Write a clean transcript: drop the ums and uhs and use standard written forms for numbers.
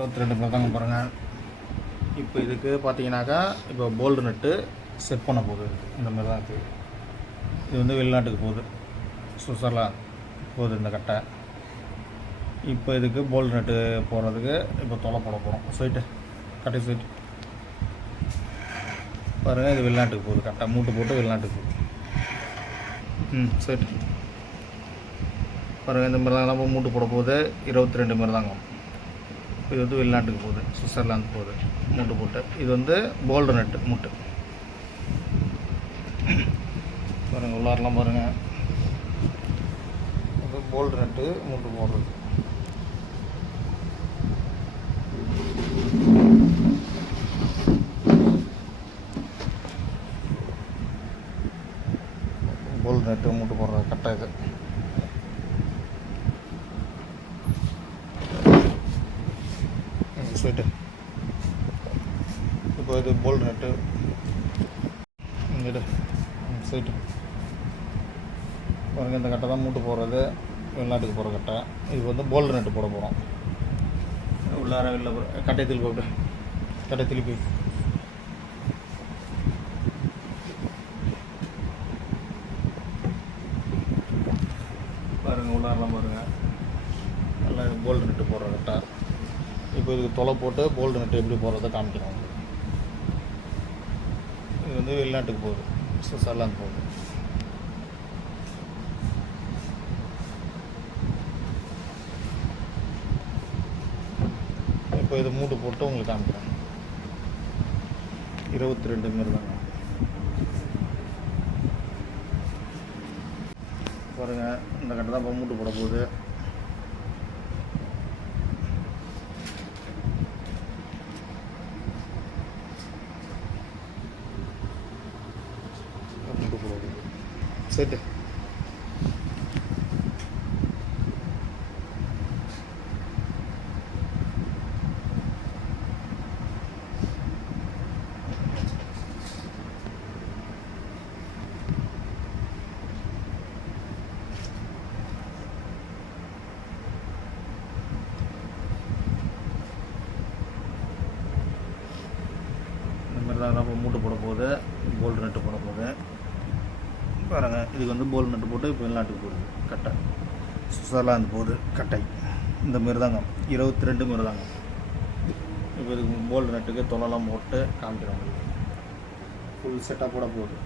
22 தாங்க பாருங்கள். இப்போ இதுக்கு பார்த்தீங்கன்னாக்கா இப்போ போல்டு நட்டு செட் பண்ண போகுது. இந்த மாதிரி தான் இருக்குது. இது வந்து வெளிநாட்டுக்கு போகுது, சுவிட்சர்லாந்து போகுது இந்த கட்டை. இப்போ இதுக்கு போல்டு நட்டு போடுறதுக்கு இப்போ தொலை போட போகிறோம். சைட்டு கட்டை சைட்டு பாருங்கள். இது வெளிநாட்டுக்கு போகுது கட்டை, மூட்டு போட்டு வெளிநாட்டுக்கு போகுது. சைட்டு பாருங்கள். இந்த மாதிரி தான் நம்ம மூட்டு போட போகுது. 22 மாதிரி தாங்க. இது வந்து வெளிநாட்டுக்கு போகுது, சுவிட்சர்லாந்து போகுது மூட்டு போட்டு. இது வந்து போல்டு நட்டு மூட்டு பாருங்கள். உள்ளாரெலாம் பாருங்கள். இது போல்டு நட்டு மூட்டு போடுறது. போல்டு நட்டு மூட்டு போடுற கட்டை இது. ஸ்வீட்டு இப்போ இது போல்டு நட்டு இங்கிட்டு ஸ்வீட்டு பாருங்கள். இந்த கட்டை தான் மூட்டு போடுறது, வெளிநாட்டுக்கு போகிற கட்டை. இது வந்து போல்டு நட்டு போட போகிறோம். உள்ளார வெளில கட்டை திருப்பி அப்படி கட்டை திருப்பி பாருங்கள். உள்ளாரெலாம் பாருங்கள். நல்லா போல்டு நட்டு போடுற கட்டை. இப்போ இதுக்கு தொலை போட்டு போல்டு நட்டு எப்படி போடுறத காமிக்கிறோம். இது வந்து வெளிநாட்டுக்கு போகுது, சுவிட்சர்லாந்து போகுது. இப்போ இது மூட்டு போட்டு உங்களுக்கு காமிக்கிறேன். 22 மாரி தாங்க பாருங்கள். இந்த கட்டை தான் இப்போ மூட்டு போட போகுது. சரி இந்த மாதிரி தான் நம்ம மூட்டு போட போகுது, போல்டு நட்டு போட போகுது. பாருங்கள். இதுக்கு வந்து போல்டு நட்டு போட்டு இப்போ வெளிநாட்டுக்கு போகுது கட்டை, சுவிட்சர்லாந்து போகுது கட்டை. இந்த மாரி தாங்க 22 மாரி தாங்க. இப்போ இதுக்கு போல்டு நட்டுக்கு தொலைலாம் போட்டு காமிக்கிறோம். ஃபுல் செட்டாக போட போகுது.